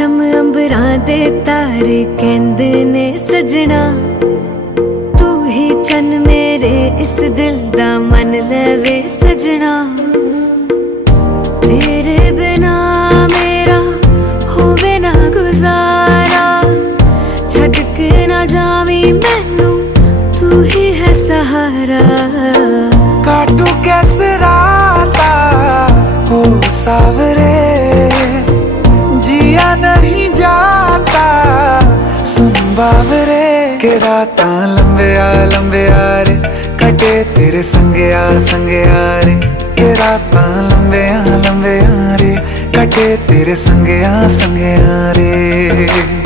चम अंबरां दे तारे कहंदे ने सजना, तू ही चन मेरे इस दिल दा मन लवे सजना। तेरे बिना मेरा होवे ना गुजारा, छड़ के ना जावी मैनू तू ही है सहारा। काटू कैसे राता हो सावरे, जिया नहीं जाता सुन बावरे। के रातां लंबिया लंबिया रे कटे तेरे संगया संगया रे। के रातां लंबिया लंबिया रे कटे तेरे संगया संगया रे।